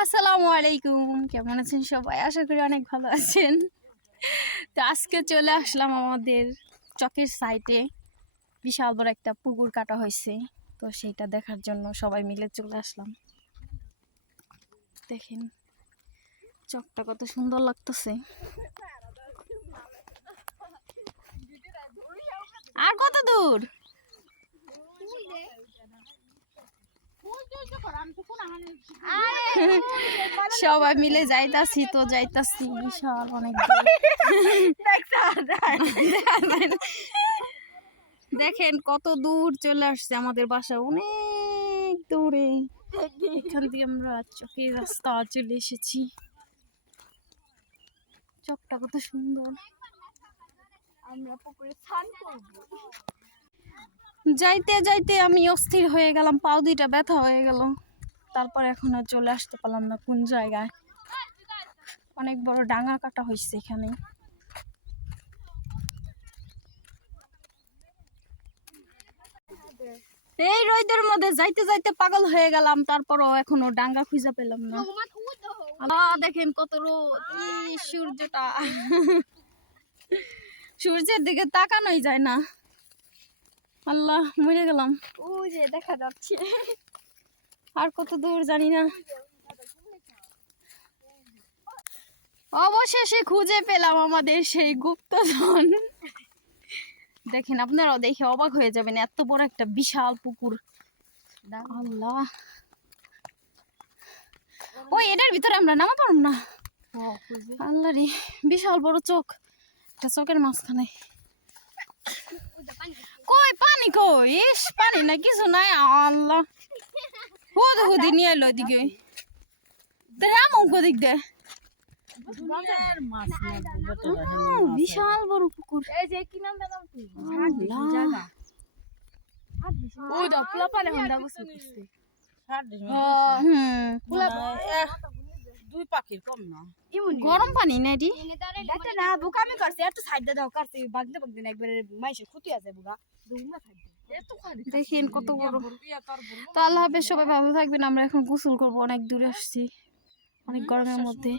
আসসালামু আলাইকুম, কেমন আছেন সবাই? আশা করি অনেক ভালো আছেন। তো আজকে চলে আসলাম আমাদের চকের সাইটে বিশাল বড় একটা পুকুর কাটা হয়েছে, তো সেইটা দেখার জন্য সবাই মিলে চলে আসলাম। দেখেন, চকটা কত সুন্দর লাগতেছে। আর কত দূর? সবাই মিলে যাইতাছি তো যাইতাছি, বিশাল অনেক দেখেন কত দূর চলে আসছে আমাদের বাসা, অনেক দূরে। এখান দিয়ে আমরা চকের রাস্তা চলে এসেছি। চকটা কত সুন্দর। আমরা পুকুরে স্নান করব। যাইতে যাইতে আমি অস্থির হয়ে গেলাম, পাও দুইটা ব্যথা হয়ে গেল। তারপর এখন আর চলে আসতে পারলাম না কোন জায়গায়। অনেক বড় ডাঙা কাটা হয়েছে এখানে। এই রোদের মধ্যে যাইতে যাইতে পাগল হয়ে গেলাম, তারপরও এখনও ডাঙ্গা খুঁজে পেলাম না। দেখেন কত রোদ। সূর্যটা। সূর্যের দিকে তাকানোই যায় না। আল্লাহ মরে গেলাম। যে দেখা যাচ্ছে। আর কত দূর জানি না। অবশেষে খুঁজে পেলাম আমাদের সেই গুপ্তধন। দেখেন আপনারাও দেখে অবাক হয়ে যাবেন এত বড় একটা বিশাল পুকুর। আল্লাহ। ওই এটার ভিতরে আমরা নামা পারব না? আল্লাহ রে বিশাল বড় চোখ। একটা চোখের মাঝখানে। কই পানি কই? ইস পানি না কিছু নাই আল্লাহ। হুদ হুদি নিয়ে এলো এদিকে। তো রামন কোদিক দে। বিশাল বড় পুকুর। এই যে কি নাম তুই আল্লাহ। ওই দাও পোলা হন্দা বসে হুম। পাখির কম না। গরম পানি না এটি দেখতে না বোকামি করছে এত সাইড দাও করছি বাগদে বাগদে না একবারে মাইসে খুঁটি আছে বুকা। থাকবে দেখেন কত বড়। তো আল্লাহ হাফেজ সবাই ভালো থাকবেন আমরা এখন গোসল করব অনেক দূরে আসছি অনেক গরমের মধ্যে।